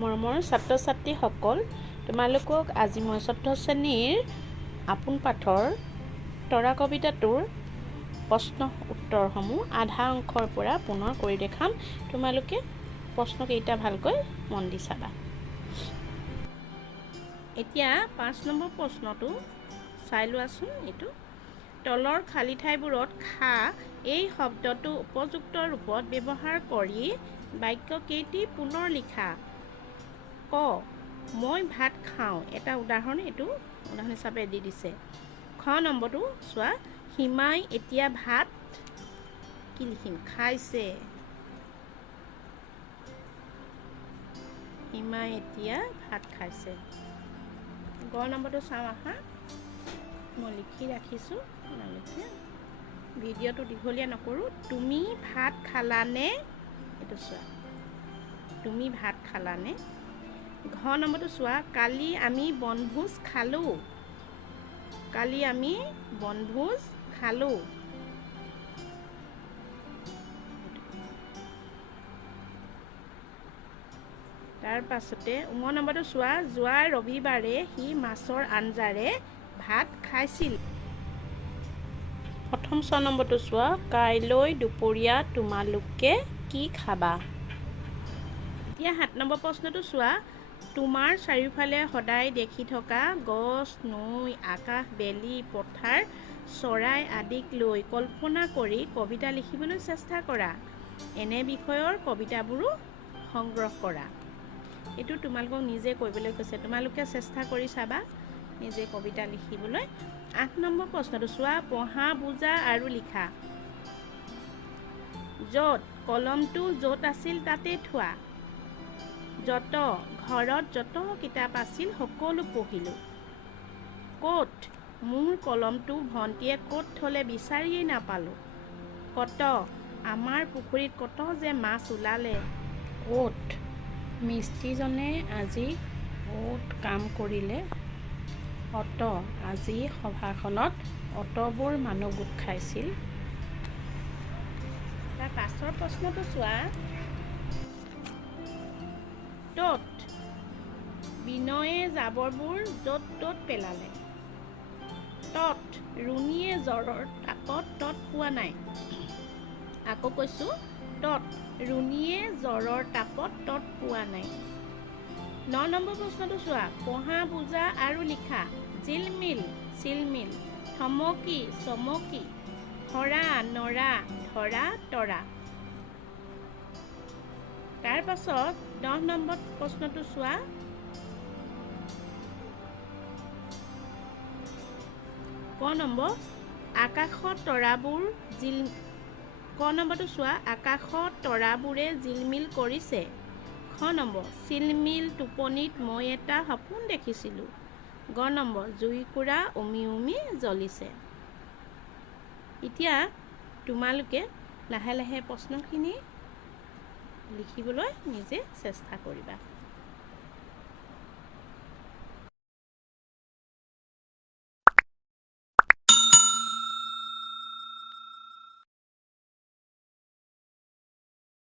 মৰমৰ ছাত্ৰ ছাত্ৰীসকল, তোমালোকক আজি মই চতুৰ্থ শ্ৰেণীৰ আপোন পাঠৰ তৰা কবিতাটোৰ প্ৰশ্ন উত্তৰসমূহ আধা অংশৰ পৰা পুনৰ কৰি দেখাম। তোমালোকে প্ৰশ্নকেইটা ভালকৈ মন দি চাবা। এতিয়া ৫ নম্বৰ প্ৰশ্নটো চাই লোৱাচোন। এইটো তলৰ খালী ঠাইবোৰত খা এই শব্দটো উপযুক্ত ৰূপত ব্যৱহাৰ কৰি বাক্য কেইটি পুনৰ লিখা। ক, মই ভাত খাওঁ। এটা উদাহৰণ হিচাপে দি দিছে। খ নম্বৰটো চোৱা, হিমাই এতিয়া ভাত কি লিখিম? খাইছে। হিমাই এতিয়া ভাত খাইছে। গ নম্বৰটো চাওঁ আহা, মই লিখি ৰাখিছোঁ, তোমালোকে ভিডিঅ'টো দীঘলীয়া নকৰোঁ। তুমি ভাত খালানে? এইটো চোৱা, তুমি ভাত খালানে? ঘ নম্বৰটো চোৱা, কালি আমি বনভোজ খালোঁ। কালি আমি বনভোজ খালোঁ। তাৰ পাছতে ঙ নম্বৰটো চোৱা, যোৱা ৰবিবাৰে সি মাছৰ আঞ্জাৰে ভাত খাইছিল। প্ৰথম ৬ নম্বৰটো চোৱা, কাইলৈ দুপৰীয়া তোমালোকে কি খাবা? এতিয়া ৭ নম্বৰ প্ৰশ্নটো চোৱা, তোমাৰ চাৰিওফালে সদায় দেখি থকা গছ, নৈ, আকাশ, বেলি, পথাৰ, চৰাই আদিক লৈ কল্পনা কৰি কবিতা লিখিবলৈ চেষ্টা কৰা। এনে বিষয়ৰ কবিতাবোৰো সংগ্ৰহ কৰা। এইটো তোমালোকক নিজে কৰিবলৈ কৈছে, তোমালোকে চেষ্টা কৰি চাবা নিজে কবিতা লিখিবলৈ। ৮ নম্বৰ প্ৰশ্নটো চোৱা, পঢ়া, বুজা আৰু লিখা। য'ত, কলমটো য'ত আছিল তাতে থোৱা। যত, ঘৰত যত কিতাপ আছিল সকলো পঢ়িলোঁ। ক'ত, মোৰ কলমটো ভণ্টিয়ে ক'ত থলে বিচাৰিয়েই নাপালোঁ। কত, আমাৰ পুখুৰীত কত যে মাছ ওলালে। ক'ত, মিস্ত্ৰীজনে আজি ক'ত কাম কৰিলে। অত, আজি সভাখনত অতবোৰ মানুহ গোট খাইছিল। তাৰ পাছৰ প্ৰশ্নটো চোৱা, তত, বিনয়ে জাবৰবোৰ য'ত ত'ত পেলালে। তত, ৰুণীয়ে জ্বৰৰ তাপত তত পোৱা নাই। আকৌ কৈছোঁ, তত, ৰুণীয়ে জ্বৰৰ তাপত তত পোৱা নাই। ৯ নম্বৰ প্ৰশ্নটো চোৱা, পঢ়া, বুজা আৰু লিখা। জিলমিল, চিলমিল, থমকি, চমকি, হৰা, নৰা, ধৰা, তৰা। তাৰ পাছত ১০ নম্বৰ প্ৰশ্নটো চোৱা, ক নম্বৰ, আকাশত তৰাবোৰ ক নম্বৰটো চোৱা, আকাশত তৰাবোৰে জিলমিল কৰিছে। খ নম্বৰ, চিলমিল টোপনিত মই এটা সপোন দেখিছিলোঁ। গ নম্বৰ, জুইকুৰা উমি উমি জ্বলিছে। এতিয়া তোমালোকে লাহে লাহে প্ৰশ্নখিনি লিখিবলৈ নিজে চেষ্টা কৰিবা।